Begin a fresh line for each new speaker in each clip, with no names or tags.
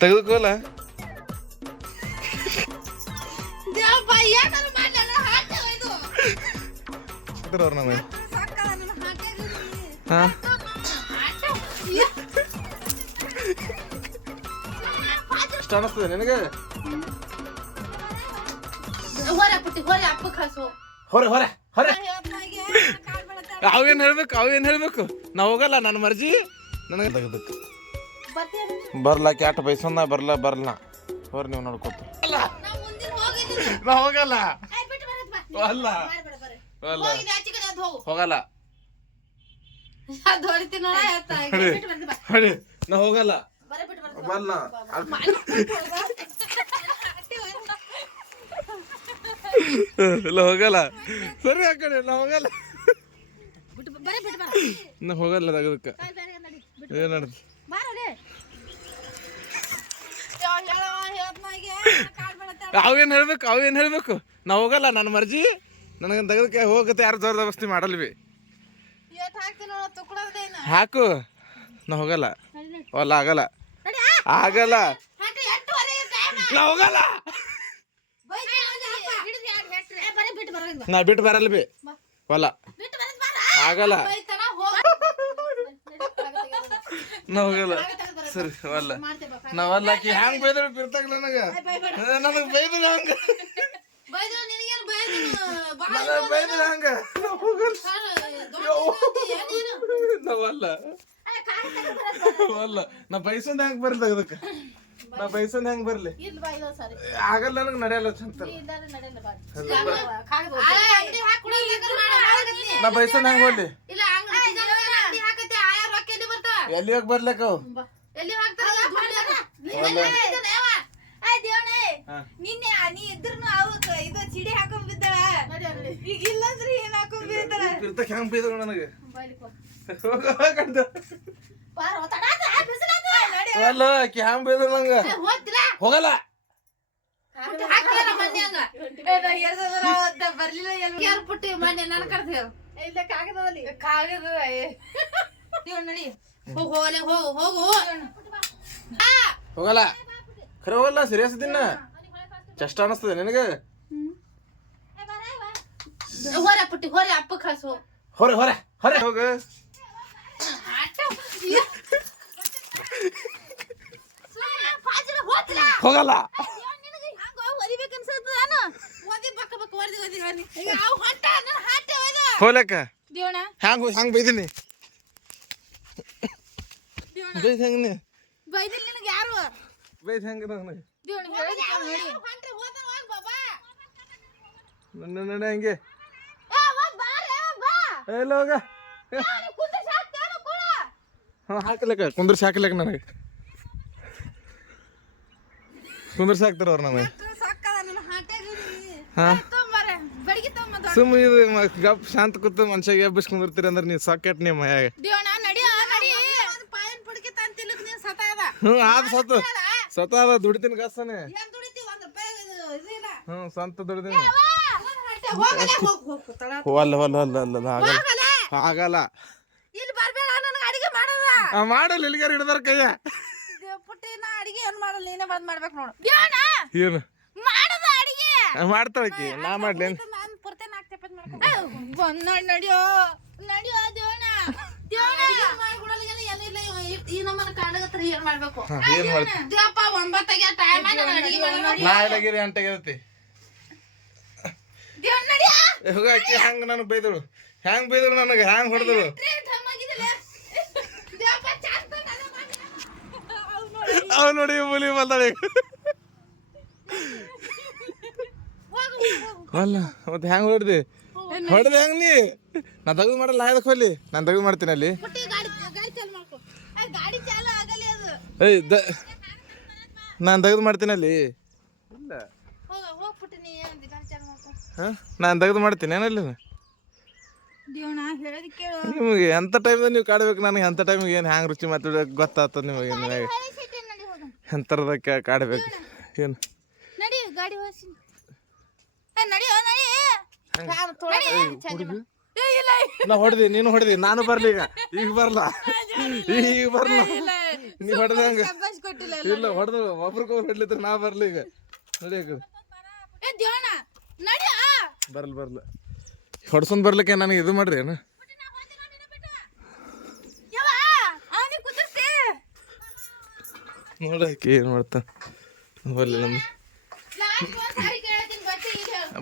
ತೆಗೆದುಕೋಲ ಅವ್ರ ನಮಗೆ. ಹಾ? ಇಷ್ಟ ಅನಿಸ್ತದೆ ನಿನಗೆ?
ಹೊರೆ ಹೊರೆ
ಹೊರೆ ಅವೇನ್ ಹೇಳ್ಬೇಕು ಅವೇನ್ ಹೇಳ್ಬೇಕು? ನಾವು ಹೋಗಲ್ಲ ನನ್ನ ಮರ್ಜಿ. ನನಗೆ ತೆಗ್ಬೇಕು
ಬರ್ತೀರಿ
ಬರ್ಲ ಕ್ಯಾಟ್ ಬೈಸೊಂದ ಬರ್ಲ ಬರ್ಲ. ಹೋರ್ ನೀವು ನೋಡ್ಕೊತ.
ನಾ
ಹೋಗಲ್ಲ. ಅಲ್ಲ. ಅಲ್ಲ. ಹೋಗಲ್ಲ. ನಾ ಹೋಗಲ್ಲ. ಬರ್ಲ? ಇಲ್ಲ ಹೋಗಲ್ಲ. ಸರಿ ಆ ಕಡೆ ನಾ ಹೋಗಲ್ಲ. ನಾ ಹೋಗಲ್ಲ ತಗದಕ್ಕೆ ಏನ್ ನಡ್ದು? ಅವೇನ್ ಹೇಳ್ಬೇಕು ಅವೇನ್ ಹೇಳ್ಬೇಕು? ನಾವು ಹೋಗಲ್ಲ ನನ್ನ ಮರ್ಜಿ. ನನಗೆ ತೆಗೆದಕ್ಕೆ ಹೋಗುತ್ತೆ ಯಾರು ಜಬರ್ದಸ್ತಿ
ಮಾಡಲ್ಲ ಬಿ
ಹಾಕು. ನಾ ಹೋಗಲ್ಲ. ಅಲ್ಲ ಆಗಲ್ಲ. ಆಗಲ್ಲ. ನಾ ಹೋಗಲ್ಲ. ನಾ ಬಿಟ್ಟು ಬರಲ್ಲ ಬಿ. ಹೊಲ ಆಗಲ್ಲ. ನಾ ಹೋಗಲ್ಲ. ಸರಿ ಅವಲ್ಲ ನಾವಲ್ಲ ಆಕಿ ಹ್ಯಾಂಗ್ ಬೈದಳು ಬಿರ್ತಾಗ ನನಗ? ನನಗೆ ಬೈದಳು ಹಂಗ? ನನಗೆ ಹಂಗ? ನಾವಲ್ಲ. ಅಲ್ಲ ನಾ ಬೈಸೊಂದ್ ಬರ್ಲಿ ತೆಗ್ದಕ್ಕೆ ನಾ ಬೈಸೊಂದ್ ಹೆಂಗ್ ಬರ್ಲಿ?
ಇಲ್ಲ ಬಾ ಸರಿ.
ಆಗಲ್ಲ ನನಗೆ ನಡೆಯಲ್ಲ ಚಂತ. ನಾ ಬೈಸೊಂದ್ ಹೆಂಗ್ ಬರ್ಲಿ
ಎಲ್ಲಿ
ಹೋಗಿ ಬರ್ಲಕ್ಕ ಅವು?
ಎಲ್ಲಿ ಹಾಕ್ತಾರ
ಹಾ.
ನಿನ್ನೆ ನೀ ಇದ್ರನು ಅವಕ್ ಇದು ಚಿಡಿ ಹಾಕೊಂಡ್ ಬಿದ್ದಾಳ. ಈಗ ಇಲ್ಲಂದ್ರಿ ಏನ್ ಹಾಕೊಂಡ್ ಬಿದ್ದಾಳ?
ಬಿರ್ತಕ್ ಹೆಂಗ್ ಬೈದಳು ನನಗೆ? ಅಲ್ಲ ಆಕಿ ಹ್ಯಾಂಗ್ ಬೈದಳು ನಂಗ? ಹೋಗಲ್ಲ.
ಬರ್ಲಿಲ್ಲ ಎಲ್ ಇಲ್ಲ ಕಾಗದದಲ್ಲಿ ಕಾಗದ ನಡಿ.
ಹೋಗಲ್ಲ ಖರೆ ಹೋಗಲ್ಲ ಸೀರಿಯಸ್ ದಿನ ಚಷ್ಟ ಅನಿಸ್ತದೆ ನಿನಗೆ?
ಹೊರೆ ಪುಟ್ಟಿ ಹೊರೆ ಅಪ್ಪ ಕಳ್ಸು.
ಹೊರ ಹೊರ ಹೊರ. ಹೋಗ. ಹೋಗಲ್ಲ. ಹೋಗ್ಲಕ್ಕ
ದೇವಣ
ಹ್ಯಾಂಗ್ ಹ್ಯಾಂಗ್ ಬೈದಿನಿ? ಬೈದ್
ನಿನಗೆ? ಯಾರು?
ಬೈದ್ ಹೆಂಗ್ ನನಗೆ
ದೇವಣ ಹೇಳಿದ ನಡ
ನಡ ಹಂಗೆ? ಎಲ್ಲ ಹೋಗ ಹಾಂ ಹಾಕ್ಲಕ್ಕ ಕುಂದ್ರಸಿ ಹಾಕ್ಲಕ್ಕ ನನಗೆ. ಕುಂದ್ರಸಿ ಹಾಕ್ತಾರ ಅವ್ರು ನನಗೆ.
ಸಾಕದ ನನ್ನ ಹಾಟ್ಯಾಗ
ಹಾಂ.
ತೊಂಬಾರೆ ಬಡಿಗೆ ತೊಂಬ
ಸುಮ್ಮ ಇದು ಮ- ಗಪ್ ಶಾಂತ ಕೂತು ಮನುಷ್ಯ ಎಬ್ಬಿಸ್ ಕುಂದಿರ್ತೀರಿ ಅಂದ್ರೆ ನೀವು ಸಾಕೆಟ್ ನಿಮ್ಮ ಮನ್ಯಾಗ
ನಡಿ ನಡಿ ಒಂದು ಪಾಯನ್ ಪುಡಿಕೆ ತಂತಿಲ್ಲಕ್ ನೀನ್ ಸತ ಅದ
ಹ್ಞೂ ಆದ ಸತ್ತು ಸತ ಅದ ದುಡಿತೀನಿ ಕಸನೆ ಹ್ಞೂ ಸ್ವಂತ ದುಡಿದೀನಿ
ಹೋಗಲ್ಲ ಹೋಗ್ ಹೋಗ್ ತಡ
ಅಲ್ಲ ಆಗಲ್ಲ ಆಗಲ್ಲ.
ಇಲ್ಲಿ ಬರ್ಬೇಡ ನನಗೆ ಅಡಿಗೆ ಮಾಡದ.
ಆ, ಮಾಡಲ್ಲ ಇಲ್ಲಿಗಾರ ಹಿಡಿದಾರ ಕೈಯ.
ಪುಟ್ಟಿ ನಾ ಅಡಿಗೆ ಏನು ಮಾಡಲ್ಲ ನೀನೇ ಬಂದ್ ಮಾಡ್ಬೇಕು ನೋಡು.
ಏನು?
ಮಾಡದ ಅಡಿಗೆ?
ಮಾಡ್ತಾಳಕಿ ನಾ ಮಾಡ್ಲೇನು
ನಾನು ಪುರ್ತೆ ನಾಲ್ಕು ಚಪಾತಿ ಮಾಡ್ಕೊಂಡು ಬಂದ್ ನೋಡಿ ನಡಿಯೋ.
ಏನ್
ಮಾಡ್ತಿ? ಹೋಗ. ನನಗೆ ಬೈದಳು. ಹ್ಯಾಂಗ್ ಬೈದಳು ನನಗೆ? ಹ್ಯಾಂಗ್ ಹೊಡೆದಳು? ಅವ್ ನೋಡಿ ಮುಲಿ ಬಂದಾಳೆ. ಅಲ್ಲ ಮತ್ತೆ ಹ್ಯಾಂಗ್ ಹೊಡ್ದಿ? ಹೊಡೆದ ಹೆಂಗ್ ನೀ? ನಾ ತೆಗೆದು ಮಾಡಲ್ಲ ಅದಕ್ಕೆ ಹೋಗ್ಲಿ? ನಾನು ತೆಗೆದು ಮಾಡ್ತೀನಿ ಅಲ್ಲಿ.
ಪುಟ್ಟಿ ಗಾಡಿ ಗಾಡಿ ಚಾಲು ಮಾಡ್ಕೊ. ಆ ಗಾಡಿ ಚಾಲು ಆಗಲಿ ಅದು.
ಏಯ್ ದ ನಾನು ತೆಗೆದು ಮಾಡ್ತೀನಿ ಅಲ್ಲಿ. ಇಲ್ಲ.
ಹೋಗ ಹೋಗ್ ಪುಟ್ಟಿ ನೀ ಗಾಡಿ ಚಾಲು ಮಾಡ್ಕೊ.
ಹಾಂ? ನಾನು ತೆಗೆದು ಮಾಡ್ತೀನಿ ಏನಲ್ಲಿ ನಿಮಗೆ ಎಂಥ ಟೈಮ್ದಾಗ ನೀವು ಕಾಡ್ಬೇಕು? ನನಗೆ ಎಂಥ ಟೈಮಿಗೆ ಏನು ಹ್ಯಾಂಗೆ ರುಚಿ ಮಾತಾಡೋಕೆ ಗೊತ್ತಾಗ್ತದೆ ನಿಮಗೆ ನನಗೆ
ಕಾಡಬೇಕು ಏನು ನಡಿ ಹೋಗ.
ಎಂಥರದಕ್ಕೆ ಕಾಡ್ಬೇಕು? ಏನು?
ನಡಿ ಗಾಡಿ
ನಾ ಹೊಡೆದಿ ನೀನು ಹೊಡೆದಿ ನಾನು ಬರ್ಲಿ ಈಗ. ಈಗ ಬರ್ಲ. ಈಗ ಬರ್ಲ. ನೀ ಹೊಡೆದಂಗ ಇಲ್ಲ ಹೊಡೆದ. ಒಬ್ರಿಗೊಬ್ರು ಹೊಡ್ಲಿತ್ರ ನಾ ಬರ್ಲಿ ಈಗ. ನಡಿಯಕ ಬರ್ಲ ಬರ್ಲ. ಹೊಡ್ಸೊಂಡ್ ಬರ್ಲಿಕ್ಕೆ ನನಗೆ ಇದು ಮಾಡ್ರಿ ಏನು? ನೋಡಕ್ಕೆ ಏನು ಮಾಡ್ತಾ. ಬರ್ಲಿ.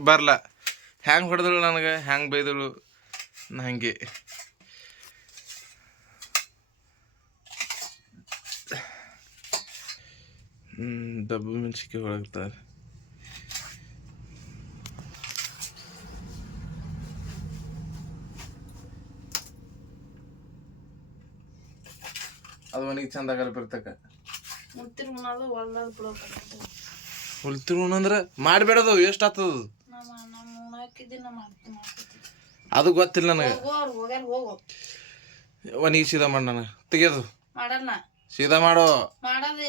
ಬರ್ಲ. ಹ್ಯಾಂಗ್ ಹೊಡೆದಳು ನನಗೆ? ಹ್ಯಾಂಗ್ ಬೈದಳು? ನಾ ಹಂಗೆ ಹ್ಮ್ ಡಬ್ಬು ಮೆಣಸಿಕೆ ಹೊರಗ್ತಾರೆ ಅದು ಮನೆಗೆ ಚಂದ ಆಗಲ್ಲ ಬರ್ತಕ್ಕ. ಉಳ್ತಿರು ಅಂದ್ರೆ ಮಾಡಬೇಡದು ಎಷ್ಟು ಆಗ್ತದ
ನಮ್ಮ ನಮ್ಮ ಉಣ್ಣಾಕಿದ್ದಿ ನಾ ಮಾಡ್ತೀನಿ ಮಾಡ್ತೀನಿ
ಅದು ಗೊತ್ತಿಲ್ಲ ನನಗೆ.
ಹೋಗೋರು ಹೋಗ್ಯಾರ ಹೋಗು.
ಒನಿಗೆ ಸೀದಾ ಮಾಡಿ ನನಗೆ. ತೆಗಿಯೋದು
ಮಾಡಲ್ಲ.
ಸೀದಾ ಮಾಡೋ.
ಮಾಡೋದು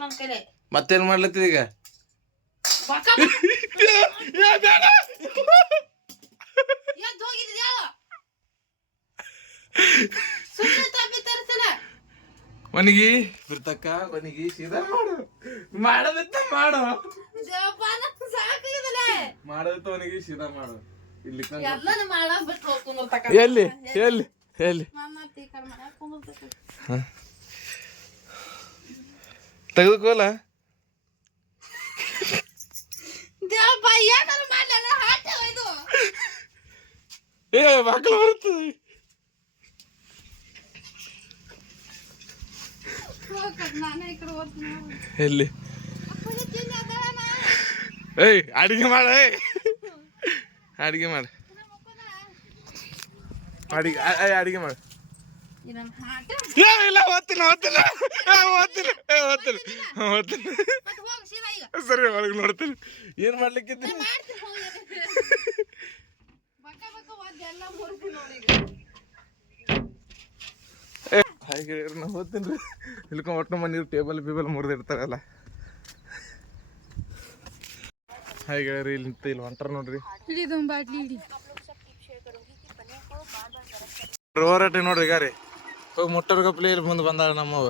ನನ್ನ ಕೈಲಿ.
ಮತ್ತೇನ್ ಮಾಡ್ಲತ್ತಿದ ಈಗ?
ಬಕ ಎದ್ದು ಹೋಗಿದ್ಯಾ ಸುಮ್ಮನೆ ತಪ್ಪಿ ತರಿಸಲ್ಲ
ಒನಿಗಿ ಬಿರ್ತಕ್ಕ ಒನಿಗಿ ಸೀದಾ ಮಾಡು. ಮಾಡೋದಿತ್ತ ಮಾಡು. ಮಾಡೋದತ್ತ ಒನಿಗಿ ಸೀದಾ ಮಾಡು. ಎಲ್ಲಿ ಎಲ್ಲಿ ಎಲ್ಲಿ ತೆಗೆದುಕೋಲ ಏ ಮಕ್ಕಳು ಬರ್ತದೆ ಎಲ್ಲಿ? ಏಯ್ ಅಡಿಗೆ ಮಾಡ ಅಡಿಗೆ ಮಾಡಿ. ಅಡಿಗೆ ಅಡಿಗೆ ಮಾಡಿ. ಇಲ್ಲ ಓದ್ತಿಲ್ಲ ಓದ್ತಿಲ್ಲ. ಏ, ಓದ್ತಿಲ್ಲ ಏ, ಓದ್ತಿಲ್ಲ ಓದ್ತಿಲ್ಲ.
ಮತ್ತೆ ಹೋಗಿ ಈಗ
ಸರಿ ಒಳಗೆ ನೋಡ್ತೀನಿ ಏನು
ಈಗ.
ಹಾಗೆ ನಾ ಓದ್ತೀನಿ. ರೀ ಇಲ್ಕೊಂಡ್ ಒಟ್ಟು ಮನೆ ಟೇಬಲ್ ಬೀಬಲ್ ಮುರಿದಿರ್ತಾರಲ್ಲ. ಹಾಗೆ ರೀ ಇಲ್ಲಿ ನಿಂತ ಇಲ್ಲಿ ಹೊಂಟಾರ ನೋಡ್ರಿ. ಹೋರಾಟ ನೋಡ್ರಿ ಗಾರಿ. ಹೋಗಿ ಮುಟ್ಟರ್ ಕಪ್ಲಿ ಇಲ್ಲಿ ಮುಂದೆ ಬಂದಾಗ ನಮ್ಮವ